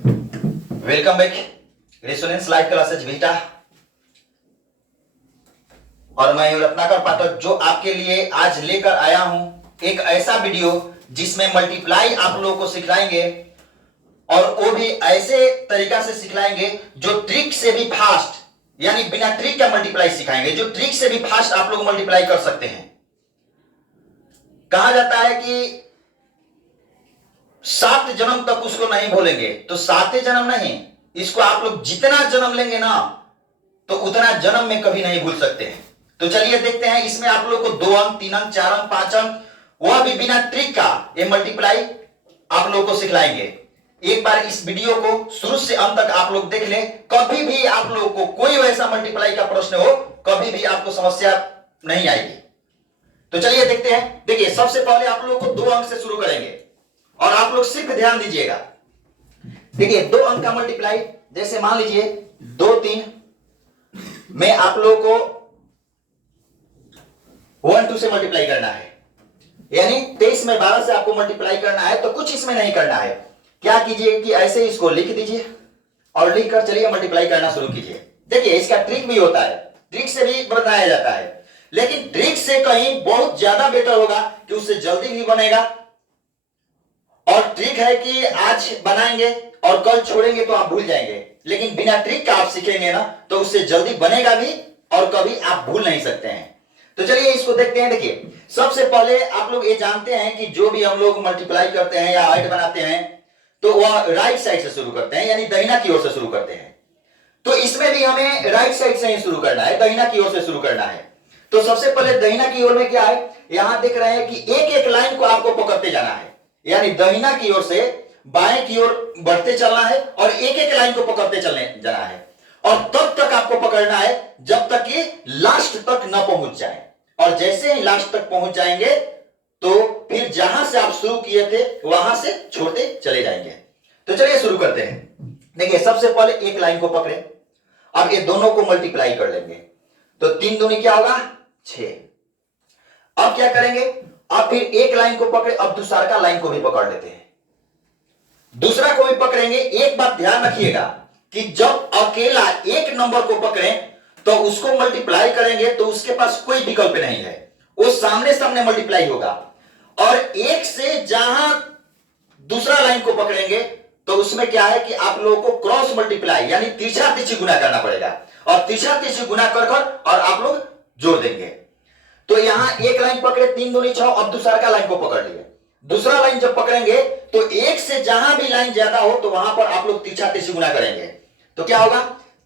Welcome back resonance live classes beta. और मैं हूं रत्नाकर पाठक, जो आपके लिए आज लेकर आया हूं एक ऐसा वीडियो जिसमें मल्टीप्लाई आप लोगों को सिखलाएंगे, और वो भी ऐसे तरीका से सिखलाएंगे जो ट्रिक से भी फास्ट, यानी बिना ट्रिक का मल्टीप्लाई सिखाएंगे, जो ट्रिक से भी फास्ट आप लोग मल्टीप्लाई कर सकते हैं। कहा जाता है कि 7 जन्म तक उसको नहीं भूलेंगे, तो 7 जन्म नहीं, इसको आप लोग जितना जन्म लेंगे ना तो उतना जन्म में कभी नहीं भूल सकते हैं। तो चलिए देखते हैं, इसमें आप लोग को 2 अंक, 3 अंक, 4 अंक, 5 अंक, वह भी बिना ट्रिक का ये मल्टीप्लाई आप लोग को सिखलाएंगे। एक बार इस वीडियो को शुरू से अंत तक आप लोग देख लें, कभी भी आप लोग को कोई वैसा मल्टीप्लाई का प्रश्न हो, कभी भी आपको समस्या नहीं आएगी। तो चलिए देखते हैं। देखिए, सबसे पहले आप लोग को 2 अंक से शुरू करेंगे और आप लोग सिर्फ ध्यान दीजिएगा। देखिए, 2 अंक का मल्टीप्लाई, जैसे मान लीजिए 2 3 में आप लोग को 1 2 से मल्टीप्लाई करना है, यानी 23 में 12 से आपको मल्टीप्लाई करना है। तो कुछ इसमें नहीं करना है, क्या कीजिए कि ऐसे इसको लिख दीजिए और लिखकर चलिए मल्टीप्लाई करना शुरू कीजिए। देखिए, इसका ट्रिक भी होता है, ट्रिक से भी बनाया जाता है, लेकिन ट्रिक से कहीं बहुत ज्यादा बेटर होगा कि उससे जल्दी भी बनेगा। और ट्रिक है कि आज बनाएंगे और कल छोड़ेंगे तो आप भूल जाएंगे, लेकिन बिना ट्रिक का आप सीखेंगे ना तो उससे जल्दी बनेगा भी और कभी आप भूल नहीं सकते हैं। तो चलिए इसको देखते हैं। देखिए, सबसे पहले आप लोग ये जानते हैं कि जो भी हम लोग मल्टीप्लाई करते हैं या ऐड बनाते हैं तो वह राइट साइड से शुरू करते हैं, यानी दाहिना की ओर से शुरू करते हैं। तो इसमें भी हमें राइट साइड से ही शुरू करना है, दाहिना की ओर से शुरू करना है। तो सबसे पहले दाहिना की ओर में क्या है, यहां देख रहे हैं कि एक एक लाइन को आपको पकड़ते जाना है, यानी दाहिना की ओर से बाएं की ओर बढ़ते चलना है और एक एक लाइन को पकड़ते चलने जाना है। और तब तक आपको पकड़ना है जब तक ये लास्ट तक न पहुंच जाए, और जैसे ही लास्ट तक पहुंच जाएंगे तो फिर जहां से आप शुरू किए थे वहां से छोड़ते चले जाएंगे। तो चलिए शुरू करते हैं। देखिए, सबसे पहले एक लाइन को पकड़े, अब ये दोनों को मल्टीप्लाई कर लेंगे, तो 3 दूनी क्या होगा 6। अब क्या करेंगे, अब फिर एक लाइन को पकड़े, अब दूसरा का लाइन को भी पकड़ लेते हैं, दूसरा को भी पकड़ेंगे। एक बात ध्यान रखिएगा कि जब अकेला एक नंबर को पकड़ें तो उसको मल्टीप्लाई करेंगे तो उसके पास कोई विकल्प नहीं है, वो सामने सामने मल्टीप्लाई होगा। और एक से जहां दूसरा लाइन को पकड़ेंगे तो उसमें क्या है कि आप लोगों को क्रॉस मल्टीप्लाई, यानी तिरछा तिरछी गुना करना पड़ेगा, और तिरछा तिरछी गुना कर और आप लोग जोड़ देंगे। तो यहां एक लाइन पकड़े, 3 दूनी 6, अब दूसरा का लाइन को पकड़ लिए। दूसरा लाइन जब पकड़ेंगे तो एक से जहां भी लाइन ज्यादा हो तो वहां पर आप लोग तिरछा तिरछी गुना करेंगे। तो क्या होगा,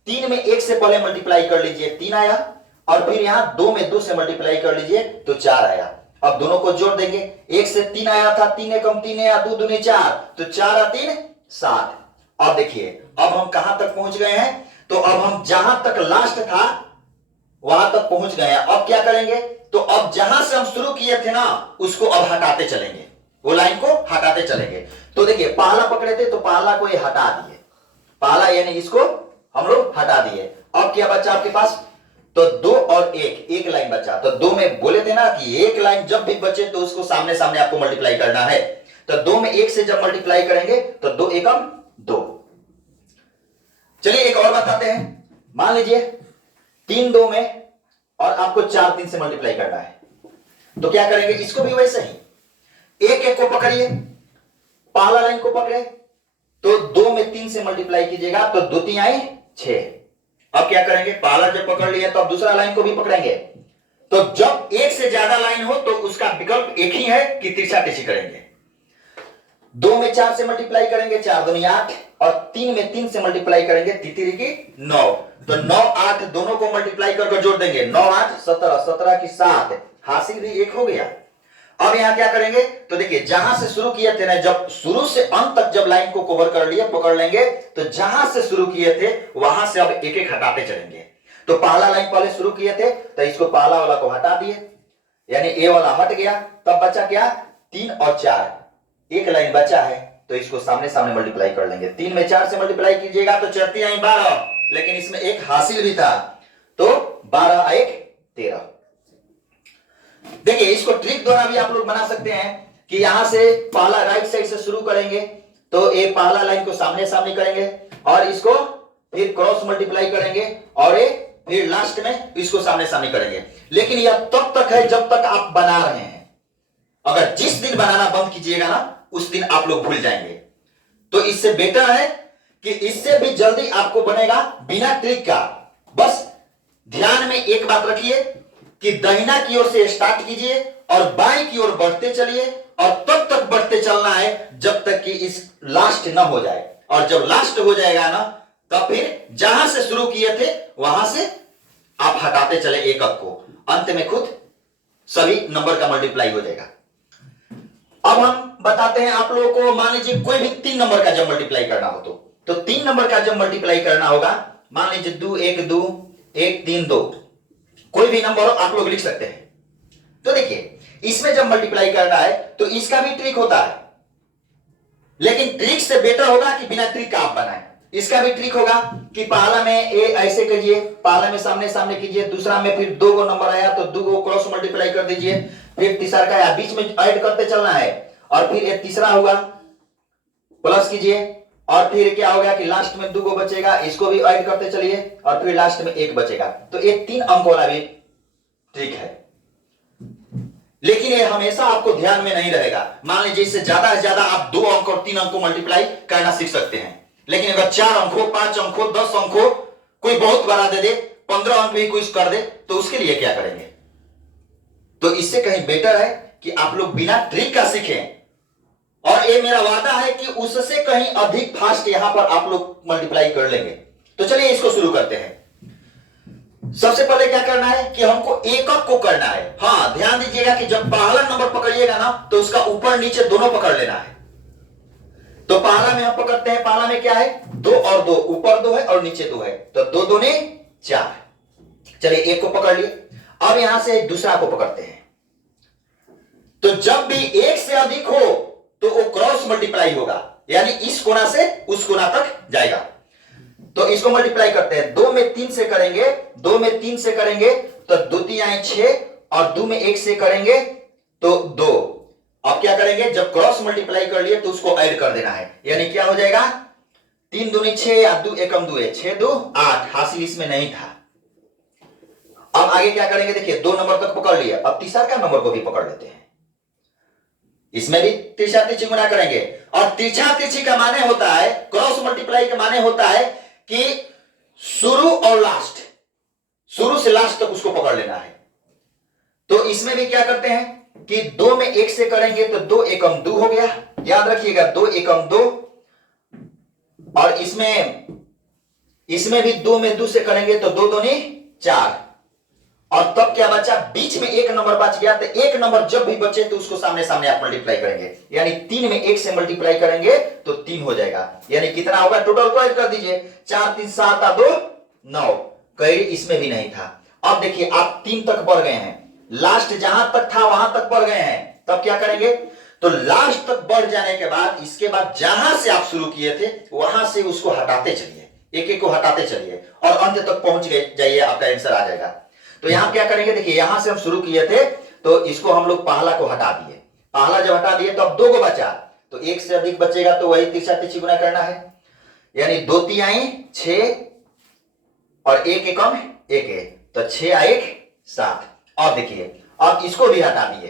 3 में 1 से पहले मल्टीप्लाई कर लीजिए, 3 आया, और फिर यहां 2 में 2 से मल्टीप्लाई कर लीजिए तो 4 आया। अब दोनों को जोड़ देंगे, 1 से 3 आया था, 3 कम 3 आया, 2 दूनी 4, तो 4 और 3 7। अब देखिए, अब हम कहां तक पहुंच गए हैं, तो अब हम जहां तक लास्ट था वहां तक पहुंच गए हैं। अब क्या करेंगे, तो अब जहां से हम शुरू किए थे ना उसको अब हटाते चलेंगे, वो लाइन को हटाते चलेंगे। तो देखिए, पहला पकड़े थे तो पहला को ये हटा दिए, पहला यानी इसको हम लोग हटा दिए। अब क्या बचा आपके पास, तो 2 और 1, एक लाइन बचा। तो 2 में बोले थे ना कि एक लाइन जब भी बचे तो उसको सामने सामने आपको मल्टीप्लाई करना है। तो 2 में 1 से जब मल्टीप्लाई करेंगे तो 2 एकम 2। चलिए एक और बताते हैं, मान लीजिए 3 2 में और आपको 4 3 से मल्टीप्लाई करना है, तो क्या करेंगे, इसको भी वैसे ही एक एक को पकड़िए, पहला लाइन को पकड़े तो 2 में 3 से मल्टीप्लाई कीजिएगा, तो 2 3 आए 6। अब क्या करेंगे, पहला जब पकड़ लिया तो अब दूसरा लाइन को भी पकड़ेंगे। तो जब एक से ज्यादा लाइन हो तो उसका विकल्प एक ही है कि तिरछा तिरछी करेंगे। 2 में 4 से मल्टीप्लाई करेंगे, 4 दूनी 8, और 3 में 3 से मल्टीप्लाई करेंगे, 3 3 की 9, तो 9 8 दोनों को मल्टीप्लाई करके जोड़ देंगे, 9 8 17, 17 की 7, हासिल भी 1 हो गया। अब यहां क्या करेंगे, तो देखिए जहां से शुरू किए थे ना, जब शुरू से अंत तक जब लाइन को कवर कर लिए पकड़ लेंगे, तो जहां से शुरू किए थे वहां से अब एक एक हटाते चलेंगे। तो पहला लाइन पहले शुरू किए थे तो इसको पहला वाला को हटा दिए, यानी ए वाला हट गया, तब बचा क्या 3 और 4, एक लाइन बचा है, तो इसको सामने सामने मल्टीप्लाई कर लेंगे। 3 में 4 से मल्टीप्लाई कीजिएगा तो 4 3 12, लेकिन इसमें एक हासिल भी था, तो 12 1 13। देखिए, इसको ट्रिक द्वारा भी आप लोग बना सकते हैं कि यहां से पहला राइट साइड से शुरू करेंगे तो ये पहला लाइन को सामने सामने करेंगे और इसको फिर क्रॉस मल्टीप्लाई करेंगे और ये फिर लास्ट में इसको सामने सामने करेंगे। लेकिन यह तब तक है जब तक आप बना रहे हैं। अगर जिस दिन बनाना बंद कीजिएगा ना, उस दिन आप लोग भूल जाएंगे। तो इससे बेटर है कि इससे भी जल्दी आपको बनेगा बिना ट्रिक का। बस ध्यान में एक बात रखिए कि दाहिना की ओर से स्टार्ट कीजिए और बाएं की ओर बढ़ते चलिए और तब तक बढ़ते चलना है जब तक कि इस लास्ट ना हो जाए। और जब लास्ट हो जाएगा ना, तब फिर जहां से शुरू किए थे वहां से आप हटाते चले एक अंक को, अंत में खुद सभी नंबर का मल्टीप्लाई हो जाएगा। अब हम बताते हैं आप लोगों को, मान लीजिए कोई भी 3 नंबर का जब मल्टीप्लाई करना हो तो 3 नंबर का जब मल्टीप्लाई करना होगा, मान लीजिए 2 1 2 1 3 2, कोई भी नंबर हो आप लोग लिख सकते हैं। तो देखिए इसमें जब मल्टीप्लाई करना है तो इसका भी ट्रिक होता है, लेकिन ट्रिक से बेटर होगा कि बिना ट्रिक का आप बनाएं। इसका भी ट्रिक होगा कि पहला में ए ऐसे कीजिए, पहला में सामने सामने कीजिए, दूसरा में फिर 2 गो नंबर आया तो 2 गो क्रॉस मल्टीप्लाई कर दीजिए, फिर तीसरा का आया बीच में ऐड करते चलना है और फिर एक तीसरा हुआ प्लस कीजिए और फिर क्या हो गया कि लास्ट में 2 गो बचेगा, इसको भी ऐड करते चलिए और फिर लास्ट में 1 बचेगा। तो ये 3 अंक वाला भी ट्रिक है, लेकिन ये हमेशा आपको ध्यान में नहीं रहेगा। मान लीजिए इससे ज्यादा से ज्यादा आप 2 अंक और 3 अंक को मल्टीप्लाई करना सीख सकते हैं, लेकिन अगर 4 अंक हो, 5 अंक हो, 10 अंक हो, कोई बहुत बड़ा दे दे, 15 अंक भी कोई कर दे, तो उसके लिए क्या करेंगे? तो इससे कहीं बेटर है कि आप लोग बिना ट्रिक का सीखें, और ये मेरा वादा है कि उससे कहीं अधिक फास्ट यहां पर आप लोग मल्टीप्लाई कर लेंगे। तो चलिए इसको शुरू करते हैं। सबसे पहले क्या करना है कि हमको एकक को करना है। हाँ, ध्यान दीजिएगा कि जब पहला नंबर पकड़िएगा ना, तो उसका ऊपर नीचे दोनों पकड़ लेना है। तो पहला में हम पकड़ते हैं, पहला में क्या है 2 और 2, ऊपर 2 है और नीचे 2 है, तो 2 2 ने 4। चलिए एक को पकड़ लिए, अब यहां से दूसरा को पकड़ते हैं। तो जब भी एक से अधिक हो तो वो क्रॉस मल्टीप्लाई होगा, यानी इस कोना से उस कोना तक जाएगा। तो इसको मल्टीप्लाई करते हैं, 2 में 3 से करेंगे, 2 में 3 से करेंगे तो 2 3 6 और 2 में 1 से करेंगे तो 2। अब क्या करेंगे, जब क्रॉस मल्टीप्लाई कर लिए तो उसको ऐड कर देना है, यानी क्या हो जाएगा 3 दूनी 6 या 2 एकम 2 है, 6 2 8, हासिल इसमें नहीं था। अब आगे क्या करेंगे, देखिए 2 नंबर तक पकड़ लिया, अब तीसरा का नंबर को भी पकड़ लेते हैं। इसमें भी तिरछा तिरछी गुना करेंगे, और तिरछा तिरछी का माने होता है, क्रॉस मल्टीप्लाई का माने होता है कि शुरू और लास्ट, शुरू से लास्ट तक उसको पकड़ लेना है। तो इसमें भी क्या करते हैं कि 2 में 1 से करेंगे तो 2 एकम 2 हो गया, याद रखिएगा 2 एकम 2, और इसमें भी 2 में 2 से करेंगे तो 2 2 4, और तब क्या बचा, बीच में 1 नंबर बच गया, तो 1 नंबर जब भी बचे तो उसको सामने सामने आप मल्टीप्लाई करेंगे, यानी 3 में 1 से मल्टीप्लाई करेंगे तो 3 हो जाएगा, यानी कितना होगा, टोटल को ऐड कर दीजिए, 4 3 7 2 9, कई इसमें भी नहीं था। अब देखिए आप 3 तक बढ़ गए हैं, लास्ट जहां तक था वहां तक बढ़ गए हैं, तब क्या करेंगे, तो लास्ट तक बढ़ जाने के बाद इसके बाद जहां से आप शुरू किए थे वहां से उसको हटाते चलिए, एक एक को हटाते चलिए और अंत तक पहुंच जाइए, आपका आंसर आ जाएगा। तो यहां क्या करेंगे, देखिए यहां से हम शुरू किए थे तो इसको हम लोग पहला को हटा दिए, पहला जब हटा दिए तो अब 2 को बचा, तो 1 से अधिक बचेगा तो वही तिरछा तिरछी गुना करना है, यानी 2 3 6 और 1 एकम 1 है, तो 6 1 7। और देखिए अब इसको भी हटा दिए,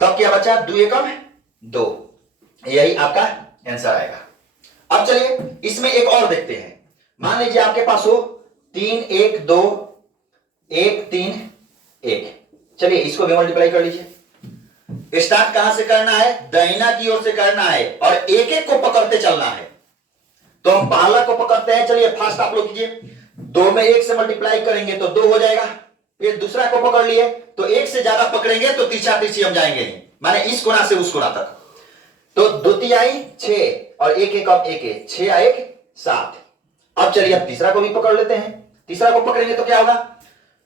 तब क्या बचा, 2 एकम 2, यही आपका आंसर आएगा। अब चलिए इसमें एक और देखते हैं, मान लीजिए आपके पास हो 3 1 2 1 3 1, चलिए इसको भी मल्टीप्लाई कर लीजिए। स्टार्ट कहां से करना है, दाहिना की ओर से करना है और एक एक को पकड़ते चलना है। तो हम पहला को पकड़ते हैं, चलिए फास्ट आप लोग कीजिए, 2 में 1 से मल्टीप्लाई करेंगे तो 2 हो जाएगा, फिर दूसरा को पकड़ लिए तो 1 से ज्यादा पकड़ेंगे तो तिरछा तिरछी हम जाएंगे नहीं, माने इस कोना से उस कोना तक, तो 2 3 6 और 1 एकम 1 है, 6 1 7। अब चलिए अब तीसरा को भी पकड़ लेते हैं, तीसरा को पकड़ेंगे तो क्या होगा,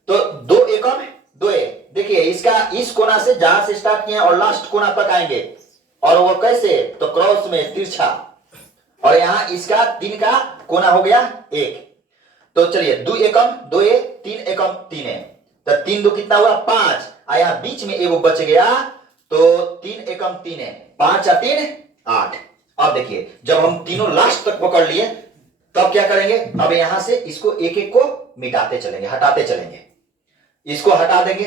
तो 2 एकम 2 है, देखिए इसका इस कोना से जहां से स्टार्ट किया और लास्ट कोना तक आएंगे, और वो कैसे, तो क्रॉस में तिरछा, और यहां इसका 3 का कोना हो गया 1, तो चलिए 2 एकम 2 है, 3 एकम 3 है, तो 3 2 कितना हुआ 5, आया बीच में एगो बच गया तो 3 एकम 3 है, 5 3 8। अब देखिए जब हम तीनों लास्ट तक पकड़ लिए तब क्या करेंगे, अब यहां से इसको एक एक को मिटाते चलेंगे, हटाते चलेंगे, इसको हटा देंगे।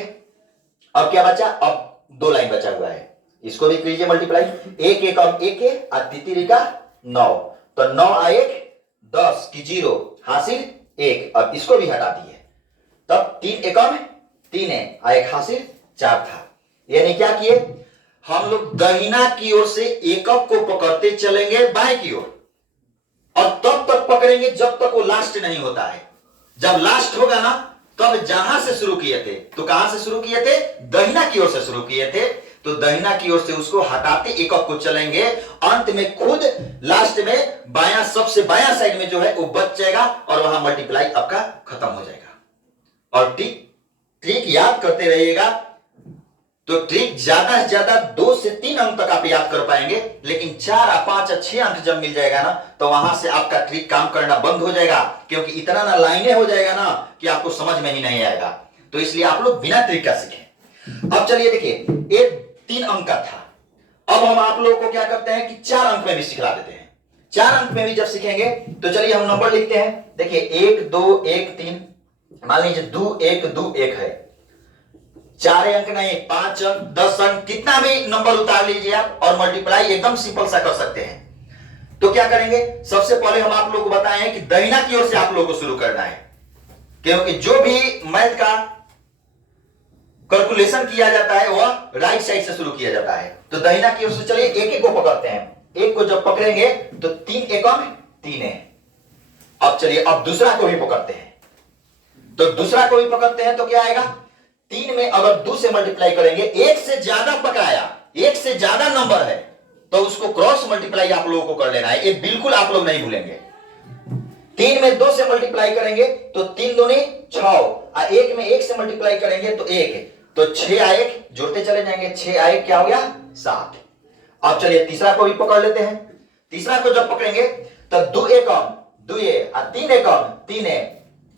अब क्या बचा, अब 2 लाइन बचा हुआ है, इसको भी कीजिए मल्टीप्लाई। एक एकम एक और तितिरी का 9, तो 9 आ 1 10 की 0 हासिल 1। अब इसको भी हटा दिए, तब 3 एकम 3 है और 1 हासिल 4 था। यानी क्या किए, हम लोग दाहिना की ओर से एकक को पकड़ते चलेंगे बाएं की ओर, और तब तक पकड़ेंगे जब तक वो लास्ट नहीं होता है। जब लास्ट होगा ना, तब जहां से शुरू किए थे, तो कहां से शुरू किए थे, दाहिना की ओर से शुरू किए थे, तो दाहिना की ओर से उसको हटाते एकक को चलेंगे, अंत में खुद लास्ट में बायां, सबसे बायां साइड में जो है वो बच जाएगा और वहां मल्टीप्लाई आपका खत्म हो जाएगा। और ट्रिक याद करते रहिएगा, तो ट्रिक ज्यादा से ज्यादा 2 से 3 अंक तक आप याद कर पाएंगे, लेकिन 4 और 5 और 6 अंक जब मिल जाएगा ना, तो वहां से आपका ट्रिक काम करना बंद हो जाएगा, क्योंकि इतना ना लाइनें हो जाएगा ना कि आपको समझ में ही नहीं आएगा। तो इसलिए आप लोग बिना ट्रिक का सीखें। अब चलिए देखिए, ये 3 अंक का था, अब हम आप लोगों को क्या करते हैं कि 4 अंक में भी सिखला देते हैं। 4 अंक में भी जब सीखेंगे तो चलिए हम नंबर लिखते हैं। देखिए 1 2 1 3, मान लीजिए 2 1 2 1 है, 4 अंक नहीं 5 अंक 10 अंक, कितना भी नंबर उतार लीजिए आप, और मल्टीप्लाई एकदम सिंपल सा कर सकते हैं। तो क्या करेंगे, सबसे पहले हम आप लोगों को बताए हैं कि दाहिना की ओर से आप लोगों को शुरू करना है, क्योंकि जो भी मैथ का कैलकुलेशन किया जाता है वह राइट साइड से शुरू किया जाता है। तो दाहिना की ओर से चलिए एक एक को पकड़ते हैं, एक को जब पकड़ेंगे तो 3 एकम 3 है। अब चलिए अब दूसरा को भी पकड़ते हैं, तो दूसरा को भी पकड़ते हैं तो क्या आएगा, 3 में अगर 2 से मल्टीप्लाई करेंगे, एक से ज्यादा पकड़ाया, एक से ज्यादा नंबर है तो उसको क्रॉस मल्टीप्लाई आप लोगों को कर लेना है, ये बिल्कुल आप लोग नहीं भूलेंगे। 3 में 2 से मल्टीप्लाई करेंगे तो 3 दूनी 6, और 1 में 1 से मल्टीप्लाई करेंगे तो 1, तो 6 आ 1 जोड़ते चले जाएंगे, 6 आ 1 क्या हो गया 7। अब चलिए तीसरा को भी पकड़ लेते हैं। तीसरा को जब पकड़ेंगे तो 2 एकम 2 और 3 एकम 3 है,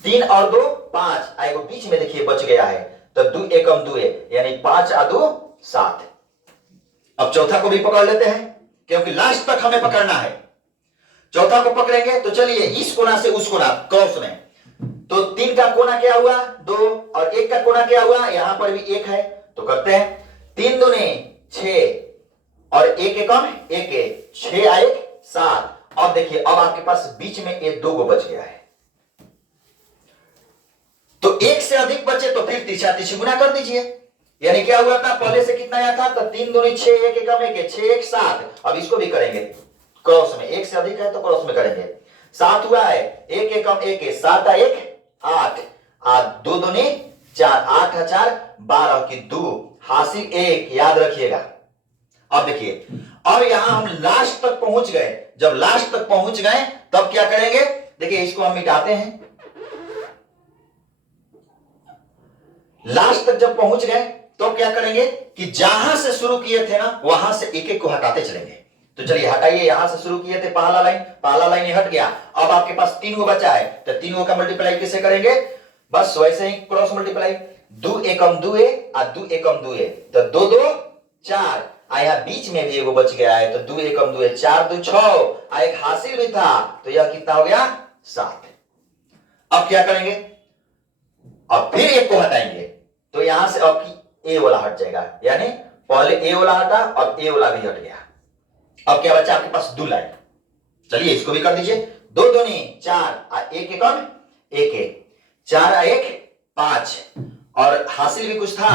3 और 2 5, आएगा बीच में देखिए बच गया है, तो 2 एकम 2 यानी 5 और 2 7। अब चौथा को भी पकड़ लेते हैं, क्योंकि लास्ट तक हमें पकड़ना है। चौथा को पकड़ेंगे तो चलिए इस कोना से उस कोना क्रॉस में, तो 3 का कोना क्या हुआ 2, और 1 का कोना क्या हुआ, यहां पर भी 1 है, तो करते हैं 3 दूनी 6 और 1 एकम 1 6 आ 1 7। अब देखिए अब आपके पास बीच में ये 2 को बच गया है, तो 1 से अधिक बचे तो फिर तीसरा तीसरी गुना कर दीजिए। यानी क्या हुआ था, पहले से कितना आया था, तो 3 दूनी 6 1 एकम 1 6 1 7। अब इसको भी करेंगे क्रॉस में, 1 से अधिक है तो क्रॉस में करेंगे। 7 हुआ है, 1 एकम 1 7 आ 1 8, आ 2 दूनी 4 8 आ 4 12 की 2 हासिल 1, याद रखिएगा। अब देखिए अब यहां हम लास्ट तक पहुंच गए, जब लास्ट तक पहुंच गए तब क्या करेंगे, देखिए इसको हम मिटाते हैं। लास्ट तक जब पहुंच गए तो क्या करेंगे कि जहां से शुरू किए थे ना वहां से एक एक को हटाते चलेंगे। तो चलिए हटाइए, यहां से शुरू किए थे पहला लाइन हट गया, अब आपके पास 3 गो बचा है, तो 3 गो का मल्टीप्लाई कैसे करेंगे, बस वैसे ही क्रॉस मल्टीप्लाई, 2 एकम 2 और 2 एकम 2 तो 2 2 4, आया बीच में भी एगो बच गया है, तो 2 एकम 2 4 2 6, आ एक हासिल भी था, तो यह कितना हो गया 7। अब क्या करेंगे, अब फिर एक को हटाएंगे, तो यहां से आपकी ए वाला हट जाएगा, यानी पहले ए वाला हटा और ए वाला भी हट गया। अब क्या बचा आपके पास 2 लाइन, चलिए इसको भी कर दीजिए। 2 दूनी 4 और 1 एकम 1 4 आ 1 5, और हासिल भी कुछ था,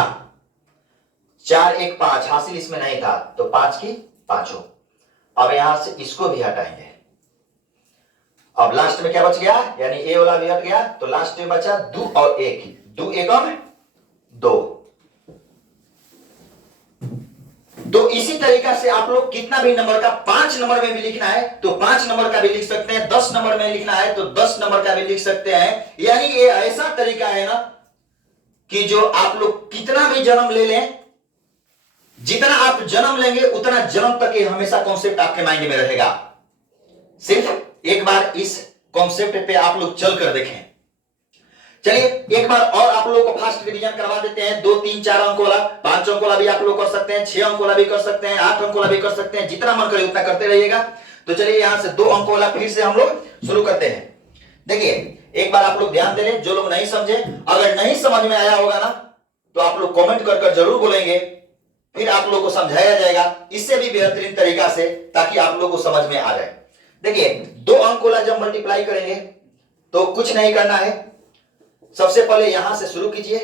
4 1 5, हासिल इसमें नहीं था, तो 5 की 5 हो। अब यहां से इसको भी हटाएंगे, अब लास्ट में क्या बच गया, यानी ए वाला भी हट गया, तो लास्ट में बचा 2 और 1, 2 एकम 2। तो इसी तरीका से आप लोग कितना भी नंबर का, 5 नंबर में भी लिखना है तो 5 नंबर का भी लिख सकते हैं, 10 नंबर में लिखना है तो 10 नंबर का भी लिख सकते हैं। यानी ये ऐसा तरीका है ना कि जो आप लोग कितना भी जन्म ले लें, जितना आप जन्म लेंगे उतना जन्म तक ये हमेशा कॉन्सेप्ट आपके माइंड में रहेगा। सिर्फ एक बार इस कॉन्सेप्ट पे आप लोग चल कर देखें। चलिए एक बार और आप लोगों को फास्ट रिवीजन करवा देते हैं। 2, 3, 4 अंक वाला, 5 अंक वाला भी आप लोग कर सकते हैं, 6 अंक वाला भी कर सकते हैं, 8 अंक वाला भी कर सकते हैं, जितना मन करे उतना करते रहिएगा। तो चलिए यहां से 2 अंक वाला फिर से हम लोग शुरू करते हैं। देखिए एक बार आप लोग ध्यान दे लें, जो लोग नहीं समझे, अगर नहीं समझ में आया होगा ना तो आप लोग कमेंट कर जरूर बोलेंगे, फिर आप लोग को समझाया जाएगा इससे भी बेहतरीन तरीका से, ताकि आप लोग को समझ में आ जाए। देखिए 2 अंक वाला जब मल्टीप्लाई करेंगे तो कुछ नहीं करना है, सबसे पहले यहां से शुरू कीजिए,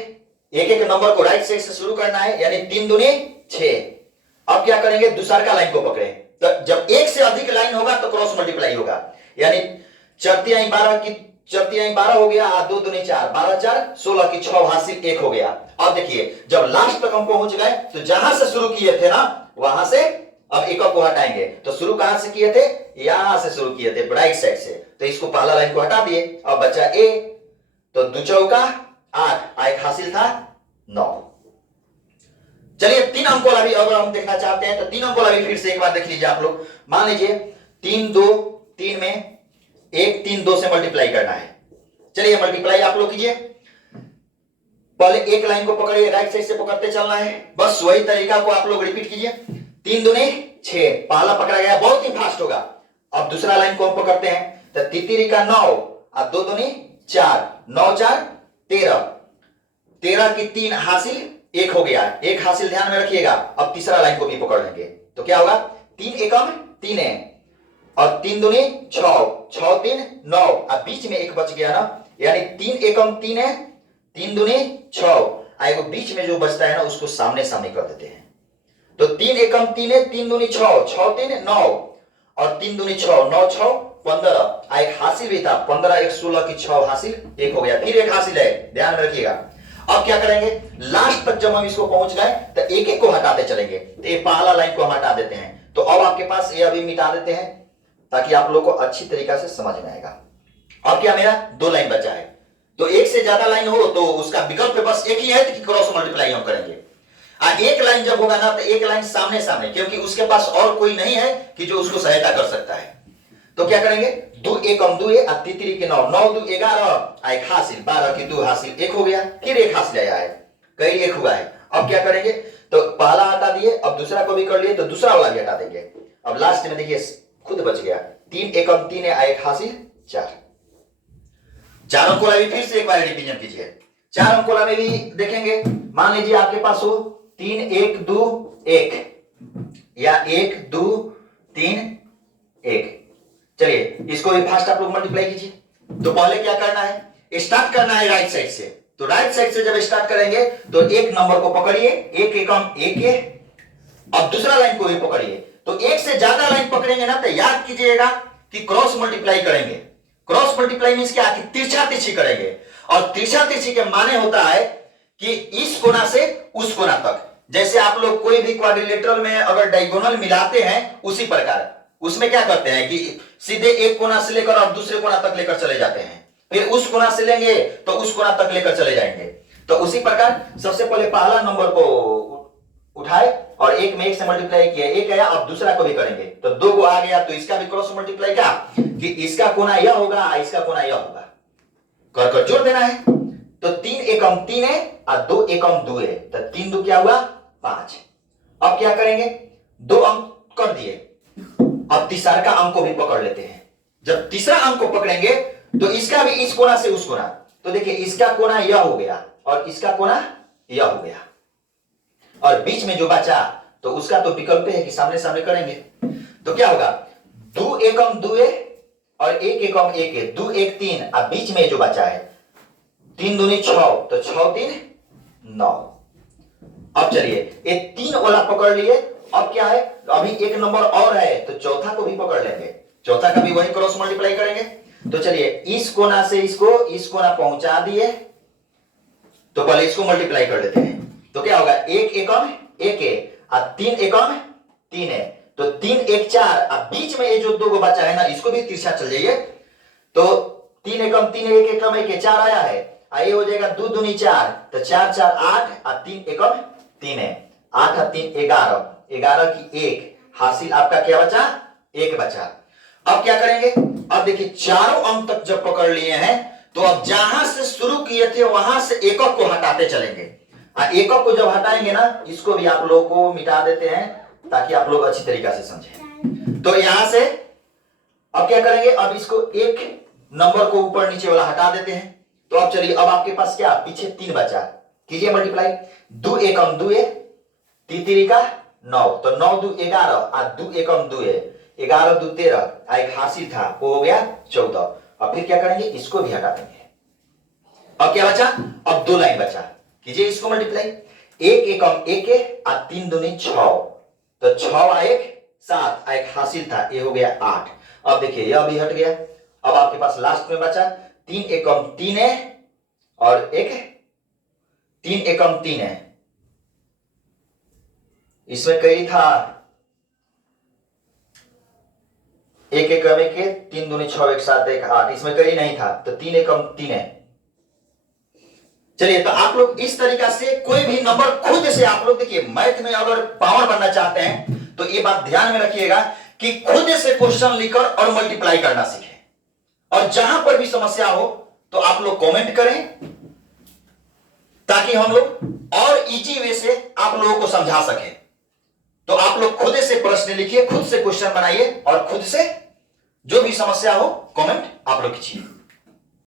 एक एक नंबर को राइट साइड से शुरू करना है, यानी 3 दूनी 6। अब क्या करेंगे, दूसरा का लाइन को पकड़े, तो जब एक से अधिक लाइन होगा तो क्रॉस मल्टीप्लाई होगा, यानी 4 तिहाई 12 की 4 तिहाई 12 हो गया, 2 दूनी 4, 12 4 16 की 6 हासिल 1 हो गया। अब देखिए जब लास्ट तक हम पहुंच गए तो जहां से शुरू किए थे ना वहां से अब एक को हटाएंगे, तो शुरू कहां से किए थे, यहां से शुरू किए थे राइट साइड से, तो इसको पहला लाइन को हटा दिए। अब बचा ए, तो 2 चौका 8, एक हासिल था 9। चलिए 3 अंक वाला भी अगर हम देखना चाहते हैं तो 3 अंक वाला भी फिर से एक बार देख लीजिए आप लोग। मान लीजिए 3 2 3 में 1 3 2 से मल्टीप्लाई करना है। चलिए मल्टीप्लाई आप लोग कीजिए, पहले एक लाइन को पकड़िए, राइट साइड से पकड़ते चलना है, बस वही तरीका को आप लोग रिपीट कीजिए। 3 दूनी 6, पहला पकड़ा गया, बहुत ही फास्ट होगा। अब दूसरा लाइन को हम पकड़ते हैं, तो तितिरी का 9 और 2 दूनी 4, 9 4 13, 13 की 3 हासिल 1 हो गया, एक हासिल ध्यान में रखिएगा। अब तीसरा लाइन को भी पकड़ लेंगे तो क्या होगा, 3 एकम 3 है और 3 दूनी 6, 6 3 9, अब बीच में एक बच गया ना, यानी 3 एकम 3 है, 3 दूनी 6, आएगा बीच में जो बचता है ना उसको सामने सामने कर देते हैं। तो 3 एकम 3 है, 3 दूनी 6, 6 3 9 और 3 दूनी 6, 9 6 15, एक हासिल भी था, 15 1 16 की 6 हासिल 1 हो गया, फिर एक हासिल है, ध्यान में रखिएगा। अब क्या करेंगे, लास्ट तक जब हम इसको पहुंच गए तो एक एक को हटाते चलेंगे, तो ये पहला लाइन को हम हटा देते हैं। तो अब आपके पास ये अभी मिटा देते हैं ताकि आप लोग को अच्छी तरीका से समझ में आएगा। अब क्या, मेरा 2 लाइन बचा है, तो एक से ज्यादा लाइन हो तो उसका विकल्प बस एक ही है कि क्रॉस मल्टीप्लाई हम करेंगे। एक लाइन जब होगा ना तो एक लाइन सामने सामने, क्योंकि उसके पास और कोई नहीं है कि जो उसको सहायता कर सकता है। तो क्या करेंगे, 2 एकम 2 है, तितरी के 9, 9 2 11, एक हासिल 12 की 2 हासिल 1 हो गया, फिर एक हासिल आया है, कई 1 हुआ है। अब क्या करेंगे, तो पहला हटा दिए, अब दूसरा को भी कर लिए तो दूसरा वाला भी हटा देंगे। अब लास्ट में देखिए खुद बच गया, 3 एकम 3 है, एक हासिल 4। 4 अंक वाला भी फिर से एक बार रिवीजन कीजिए। 4 अंक वाला में भी देखेंगे, मान लीजिए आपके पास हो 3 1 2 1 या 1 2 3 1। चलिए इसको भी फास्ट आप लोग मल्टीप्लाई कीजिए। तो पहले क्या करना है, स्टार्ट करना है राइट साइड से, तो राइट साइड से जब स्टार्ट करेंगे तो एक नंबर को पकड़िए, 1 एकम 1 है, अब दूसरा लाइन को भी पकड़िए। तो एक से ज्यादा लाइन पकड़ेंगे ना तो याद कीजिएगा कि क्रॉस मल्टीप्लाई करेंगे। क्रॉस मल्टीप्लाई मींस क्या, कि तिरछा तिरछी करेंगे, और तिरछा तिरछी के माने होता है कि इस कोना से उस कोना तक, जैसे आप लोग कोई भी क्वाड्रिलेटरल में अगर डायगोनल मिलाते हैं उसी प्रकार उसमें क्या करते हैं कि सीधे एक कोना से लेकर और दूसरे कोना तक लेकर चले जाते हैं, फिर उस कोना से लेंगे तो उस कोना तक लेकर चले जाएंगे। तो उसी प्रकार सबसे पहले पहला नंबर को उठाए और एक में 1 से मल्टीप्लाई किया, 1 आया, अब दूसरा को भी करेंगे तो 2 को आ गया, तो इसका भी क्रॉस मल्टीप्लाई क्या कि इसका कोना यह होगा, इसका कोना यह होगा, कर कर जोड़ देना है। तो 3 एकम 3 है और 2 एकम 2 है, तो 3 2 क्या हुआ 5। अब क्या करेंगे, 2 अंक कर दिए, अब तीसरा का अंक को भी पकड़ लेते हैं। जब तीसरा अंक को पकड़ेंगे तो इसका भी इस कोना से उस कोना, तो देखिए इसका कोना यह हो गया और इसका कोना यह हो गया, और बीच में जो बचा तो उसका तो विकल्प है कि सामने सामने करेंगे। तो क्या होगा, 2 एकम 2 है और 1 एकम 1 है, 2 1 3, अब बीच में जो बचा है 3 दूनी 6, तो 6 3 9। अब चलिए ये 3 वाला पकड़ लिए, अब क्या है, अभी एक नंबर और है तो चौथा को भी पकड़ लेंगे, चौथा का भी वही क्रॉस मल्टीप्लाई करेंगे। तो चलिए इस कोना से इसको इस कोना पहुंचा दिए, तो पहले इसको मल्टीप्लाई कर लेते हैं। तो क्या होगा, 1 एकम 1 है और 3 एकम 3 है, तो 3 1 4, अब बीच में ये जो 2 को बचा है ना इसको भी तिरछा चल जाइए, तो 3 एकम 3 1 एकम 1 4 आया है, ये हो जाएगा 2 दूनी 4, तो 4 4 8 और 3 एकम 3 है, 8 और 3 11, 11 की 1 हासिल, आपका क्या बचा 1 बचा। अब क्या करेंगे, अब देखिए चारों अंक तक जब पकड़ लिए हैं तो अब जहां से शुरू किए थे वहां से एकक को हटाते चलेंगे। एकक को जब हटाएंगे ना, इसको भी आप लोगों को मिटा देते हैं ताकि आप लोग अच्छी तरीका से समझें। तो यहां से अब क्या करेंगे, अब इसको एक नंबर को ऊपर नीचे वाला हटा देते हैं। तो अब चलिए, अब आपके पास क्या पीछे 3 बचा, कीजिए मल्टीप्लाई। 2 एकम 2 है, 3 3 का 9, तो 9 2 11 और 2 एकम 2 है, 11 2 13, एक हासिल था वो हो गया 14। अब फिर क्या करेंगे, इसको भी हटा देंगे। अब क्या बचा, अब 2 लाइन बचा, कीजिए इसको मल्टीप्लाई। 1 एकम 1 है और 3 दूनी 6, तो 6 1 7, एक हासिल था ये हो गया 8। अब देखिए यह भी हट गया। अब आपके पास लास्ट में बचा 3 एकम 3 है और 3 एकम 3 है, इसमें कई था 1 एकम 1 है, 3 दूनी 6 1 7 1 8, इसमें कई नहीं था, तो 3 एकम 3 है। चलिए, तो आप लोग इस तरीका से कोई भी नंबर खुद से आप लोग देखिए, मैथ में अगर पावर बनना चाहते हैं तो ये बात ध्यान में रखिएगा कि खुद से क्वेश्चन लिखकर और मल्टीप्लाई करना सीखें। और जहां पर भी समस्या हो तो आप लोग कमेंट करें ताकि हम लोग और इजी वे से आप लोगों को समझा सकें। तो आप लोग खुद से प्रश्न लिखिए, खुद से क्वेश्चन बनाइए और खुद से जो भी समस्या हो कमेंट आप लोग कीजिए।